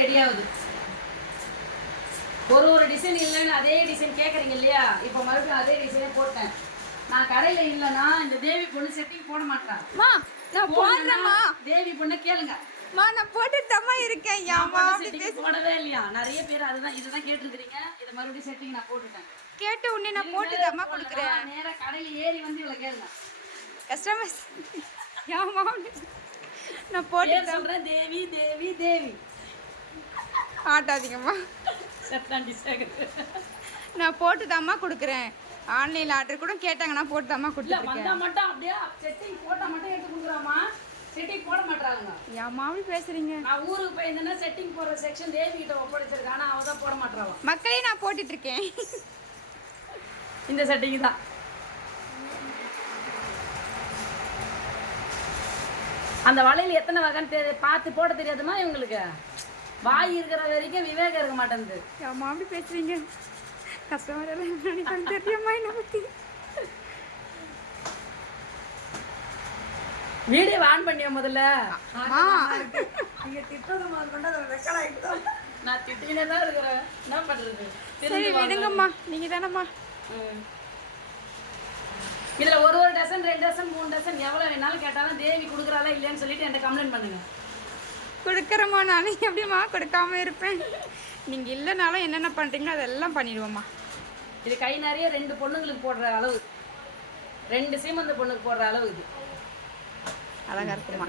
Ready ஆகுது. ஒரு design இல்லைன்னு அதே டிசைன் கேட்குறீங்க இல்லையா? இப்போ மறுபடியும் அதே டிசைனே போட்டேன். நான் கடையில் இல்லைன்னா இந்த தேவி பொண்ணு செட்டிங் போட மாட்டாங்க. நான் போடுறேம்மா. தேவி பொண்ணு கேளுங்க. நான் போட்டுட்டமா இருக்கேன். ஏமா போடவே இல்லையா? நிறைய பேர் இதுதான் கேட்டிருக்கிறீங்க. இதை மறுபடியும் செட்டிங் நான் போட்டுட்டேன். கேட்ட உடனே நான் போட்டுட்டமா கொடுக்குறேன். நேரா கடையில் ஏறி வந்து இவ்வளோ கேளுங்க. கஸ்டமர்ஸ் ஏமா நான் போட்டு சொல்கிறேன். தேவி தேவி தேவி ஆட்டாதீங்கம்மா. நான் போட்டுதாம்மா கொடுக்குறேன். ஆன்லைனில் ஆர்டர் கூட கேட்டாங்கன்னா போட்டுதாம்மா கொடுத்துருக்கேன். மட்டும் அப்படியே செட்டிங் போட்டால் மட்டும் எடுத்து கொடுக்குறாமா? செட்டிங் போட மாட்டாங்க. ஏமாவி பேசுறீங்க? நான் ஊருக்கு போயிருந்தேன்னா செட்டிங் போடுற செக்ஷன் தேவி கிட்ட ஒப்படைச்சிருக்கேன். ஆனால் அவள் தான் போட மாட்டாங்க. மக்களே நான் போட்டுட்டு இருக்கேன். இந்த செட்டிங் தான். அந்த வலையில் எத்தனை வகைன்னு பார்த்து போட தெரியாதுமா இவங்களுக்கு? வாய் இருக்கிற வரைக்கும் விவேகம் இருக்க மாட்டேங்குது. ஏமாவி பேசுறீங்க? கஸ்டமர் எல்லாம் தெரியுமா என்ன பத்தி? வீடியோ ஆன் பண்ணியா முதல்ல? நீங்க திட்டது முதல் கொண்டு அதை ரெக்கார்ட் ஆகிட்டு நான் திட்டினே தான் இருக்கிறேன். என்ன பண்றது? சரி விடுங்கம்மா. நீங்க தானம்மா. இதுல ஒரு டசன் 2 டசன் 3 டசன் எவ்வளவு வேணாலும் கேட்டாலும் தேவி கொடுக்குறாளா இல்லையான்னு சொல்லிட்டு என்கிட்ட கம்ப்ளைண்ட் பண்ணுங்க. கொடுக்குறம்மா. நானே எப்படிம்மா கொடுக்காம இருப்பேன்? நீங்க இல்லைனாலும் என்னென்ன பண்றீங்களோ அதெல்லாம் பண்ணிடுவோம்மா. இது கை நிறைய 2 பொண்ணுங்களுக்கு போடுற அளவு, 2 சீமந்த பொண்ணுக்கு போடுற அளவு. இது அழகா இருக்குமா?